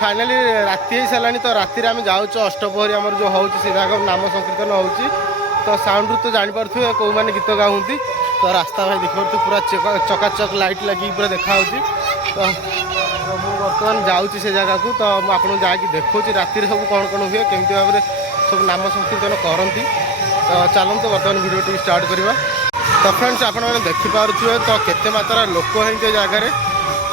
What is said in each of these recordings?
फाइनाली राति हो सारा तो राति आम जाऊँ अष्टपहरी आम जो हो नाम संकीर्तन हो तो साउंड रू तो जापे कौ मैंने गीत गाँति तो रास्ता भाई देखिए पूरा चकाचक लाइट लगी पूरा देखा तो बर्तमान जाऊँगी से जगह को तो मुझे जाकि देखा राति सब कौन कौन हुए केमी भाव में सब नाम संकीर्तन करती तो चलते बर्तमान भिडियो स्टार्ट करवा। तो फ्रेंड्स आप देखिपे तो केते मात्रा लोक हैं जगह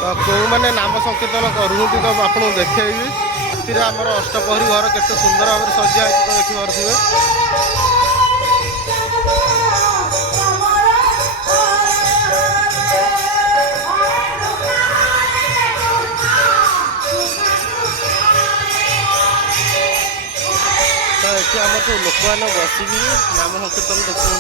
तो कौ मैंने नाम संकीर्तन करूँ तो आपको देखी राति आमर अष्टपहरी घर केते सुंदर भाव में सजा तो देखिपे। तो ये आम सब लोक मैंने बसिकी नाम संकीर्तन देखुं।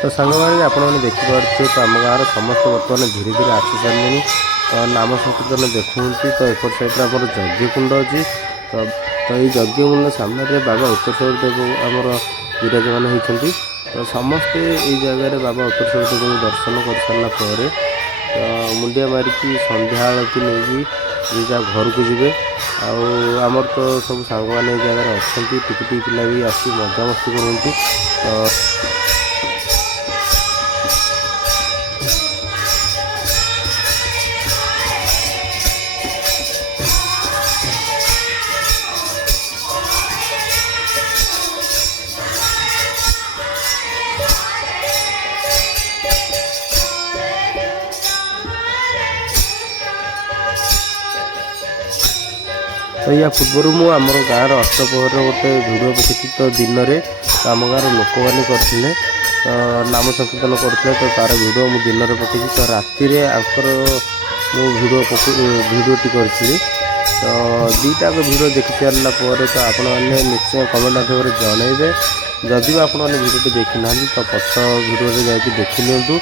तो सांग मैंने आपने देखिपे तो आम गाँव समस्त बर्तमान धीरे धीरे आसी सारे तो नाम संकीर्तन देखुँगी तो एपट साइड आम यज्ञकुंड अच्छी तो ये यज्ञकुंड सामने बाबा उत्तरेश्वर देव आमर विराजमान होती तो समस्ते ये जगह बाबा उत्तरेश्वर देव दर्शन कर सारापर तो मुंडिया मारिकी संध्या आलती नहीं जा घर को जी आमर तो सब सांग मैंने जगह अच्छा टिकी पिला भी आसी मजामस्ती करती तो तो या पूर्व मु आम गाँव अष्टपहर गोटे भिडियो पकई तो दिन में आम गाँव लोक मैंने करते तो नाम संकीर्तन करते तो तार भिडियो मुझे दिन में पकई तो राति आंकर भिडियोटी करी तो दीटा भिडियो देखी सारा तो आपण मैंने निश्चय कमेंट माध्यम जनइबे जदि भी आपण मैंने भिडियोटी देखी ना तो पछ भिडियो जाकि देखी लिंतु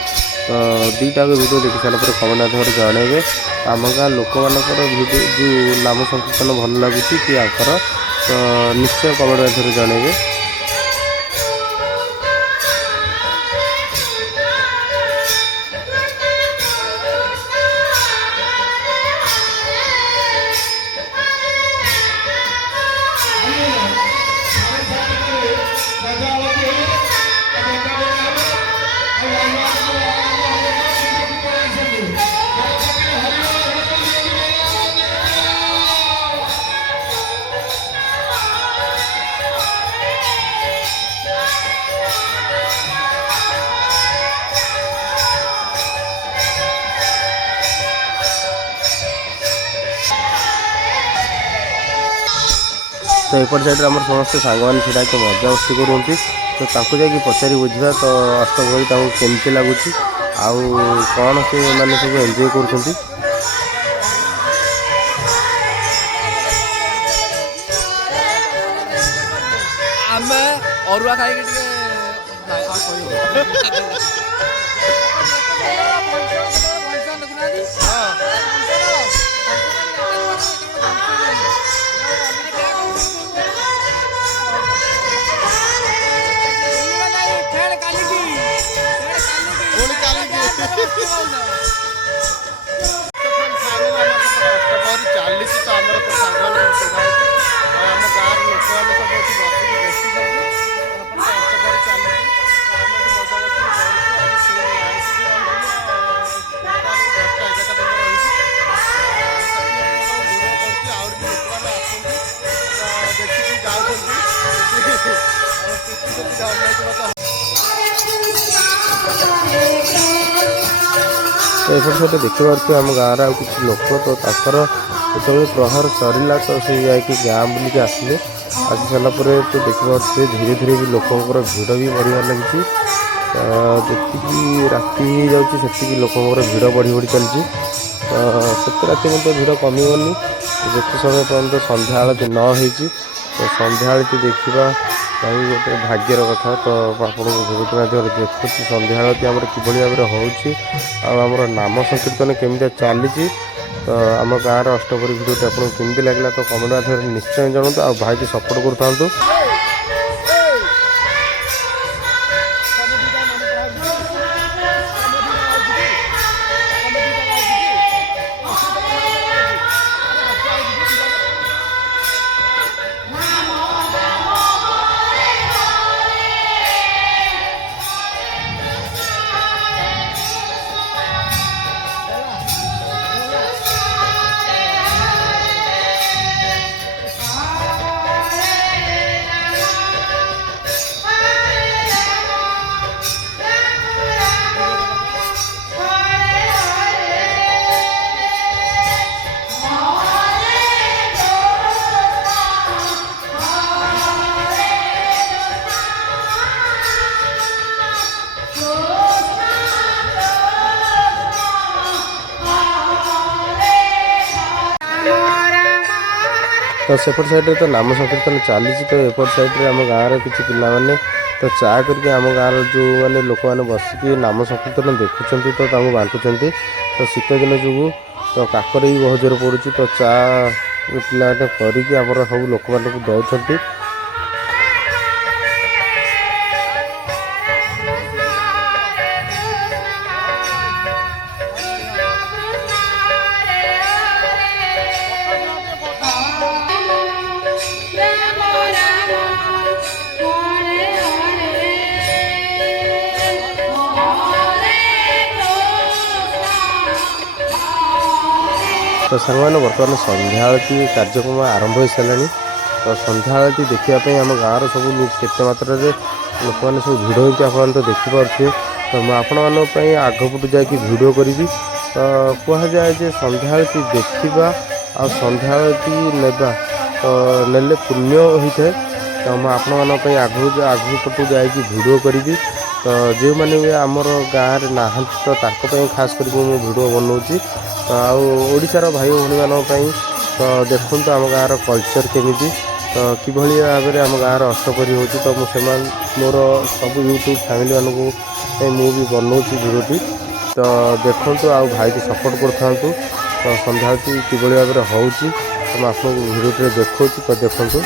तो दीटा भिडियो देखी सारापर कमेंट माध्यम जनइबे आम गाँ लोक मानकर भिडियो जो नाम संकीर्तन भल लगुच कि आंकर तो निश्चय कमेंट माध्यम जनइबे। तो एपट साइड आम समस्त सांग मैंने छड़ा के मजा मस्ती करती तो जाकि पचारि बुझा तो अष्टपहरी केमती लगुच कौन से मैंने सब एंजॉय कर अरुआ खाई तो एपट साइड देखिए आम गाँव आउ कि लोक तो तर जो प्रहर सरला तो से जाकि गाँ बुलिक आसिले आसी सारापर तो देखिए धीरे धीरे भी लोकंर भिड़ भी बढ़िया लगी जी राति जाती लोकंर भिड़ बढ़ी बढ़ी चलती तो से राति मतलब भिड़ कमिबनी जिते समय पर्यटन सन्ध्या आलती न होती तो सन्ध्या आलती देखा भाई गोटे भाग्यर कथा तो आपको भिडियो माध्यम देखुँ सन्ध्या आलती आम कि भाव में होमर नाम संकीर्तन केमी चली तो आम गाँव अष्टपरी भिडियो आपको केमती लगे तो कमेंट माध्यम निश्चय जनातु आ भाई की सपोर्ट करूँ। तो सेपट साइड तो नाम संकीर्तन चली तो एपट साइड आम गाँव किसी पिला माने तो चा करके आम गाँव जो मैंने लोक मैंने बसिकी नाम संकीर्तन देखुं तो बांटुंट तो शीत दिन जो तो काकर भी बहुत जोर पड़ू तो चा पिला करमर सब लोक मानक दौरान। तो सांग मैंने बर्तमान सन्ध्या आलती कार्यक्रम आरंभ हो सारा तो सन्ध्या आलती देखापी आम गाँव सब केते मात्रा लोक मैंने सब भिड़ होती आप तो देखिपे तो मुझे आगपटू जाकि भिड करी तो कहुए जे सन्ध्या आलती देखा आ सन्ध्या आलती नेबा तो नेले पुण्य होता है तो मुझे आगपटू जाकि भिड करी तो जो मैंने भी आमर गाँव में ना तो खास करके मुझे भिड बनाऊँगी तो आशार भाई भाई मानी तो देखूँ आम गाँव कल्चर केमी तो कि भाव में आम गाँव अष्टपरी हो तो मुझे मोर सब यूट्यूब फैमिली मानक भी बनाऊँगी भिडियोटी तो देखूँ आ भाई की सपोर्ट करूँ तो सन्ध्या कि भाव में हो तो आपको भिडियो देखा तो देखूँ।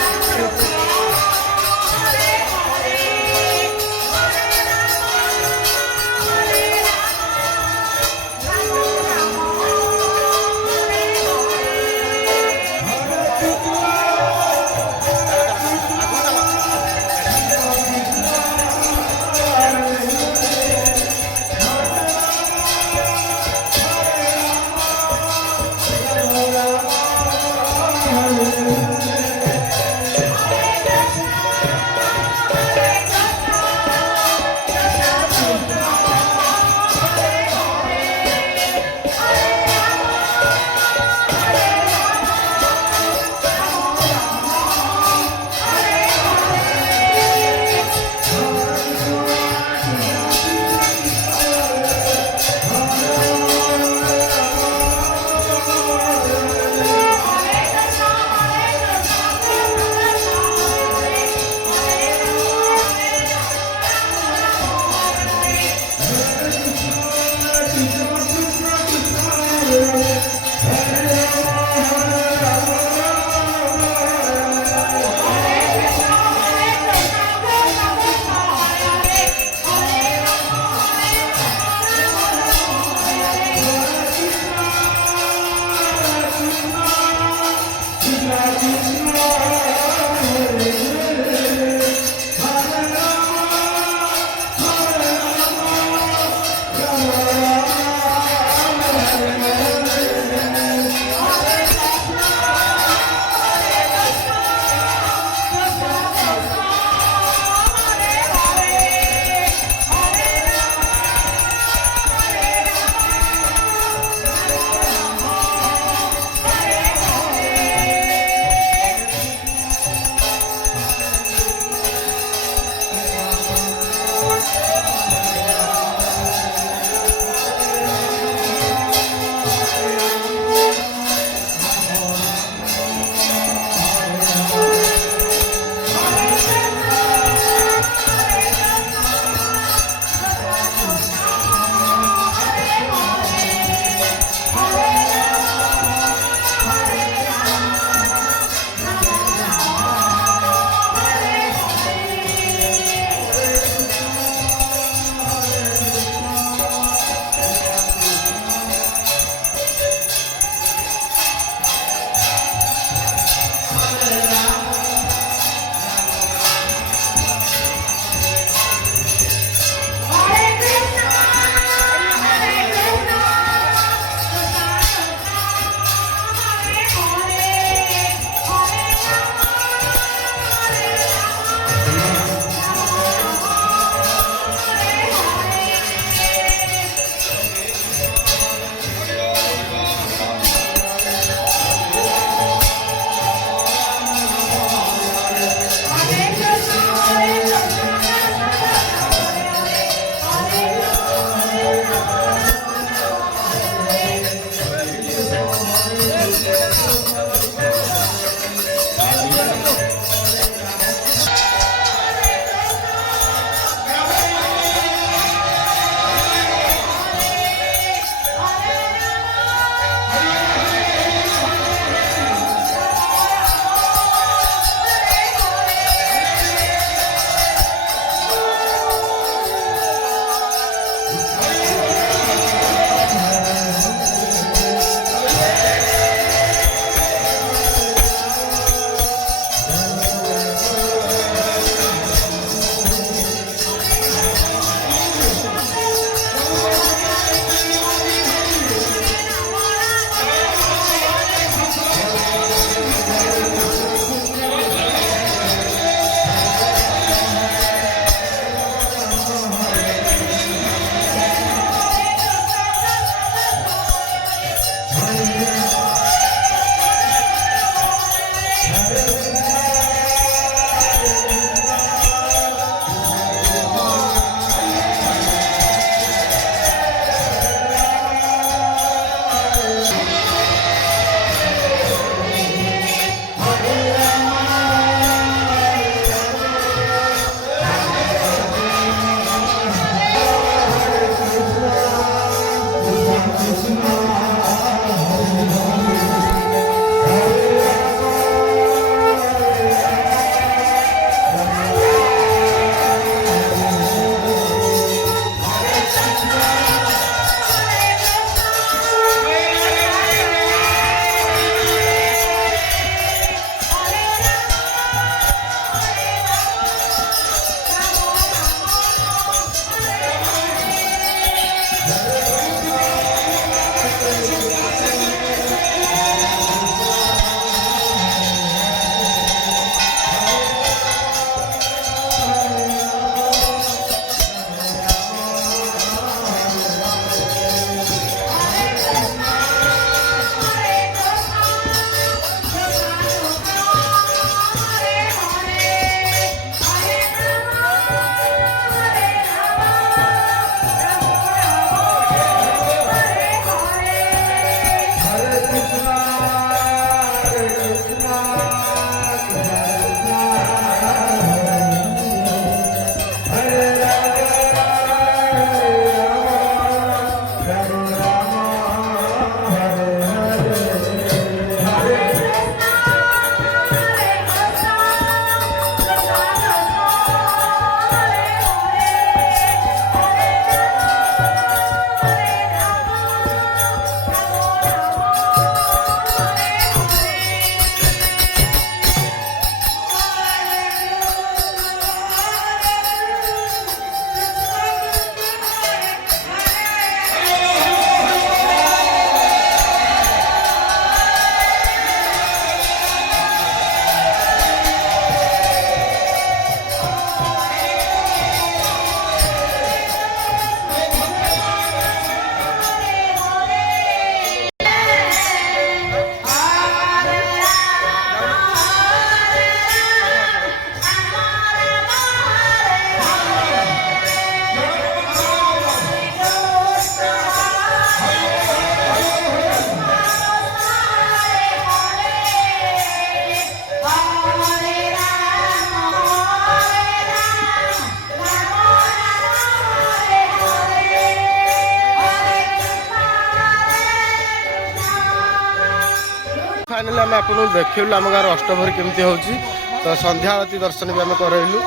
फाइनाली आम आपको देखलु आम गाँव अष्टप्रहरी केमती होची तो संध्या आरती दर्शन भी आम करलु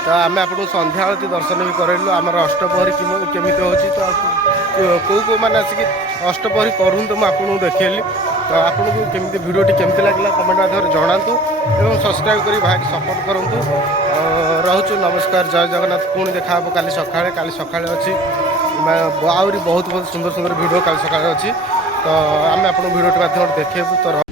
तो आम आपको संध्या आरती दर्शन भी करलु आमर अष्टप्रहरी केमी होची तो कौ कौ मैंने आसिक अष्टप्रहरी करूँ तो मुझे देखली तो आपको केमती भिडियोटी केमती लगला कमेंट माध्यम जनातु और सब्सक्राइब कर भाई सपोर्ट करूँ रोचु नमस्कार जय जगन्नाथ पुणी देखा काली सकाଳେ अच्छी आहरी बहुत बहुत सुंदर सुंदर भिडियो काली सकाଳେ अच्छी तो आम आप भिडियोटी माध्यम देखेबू तो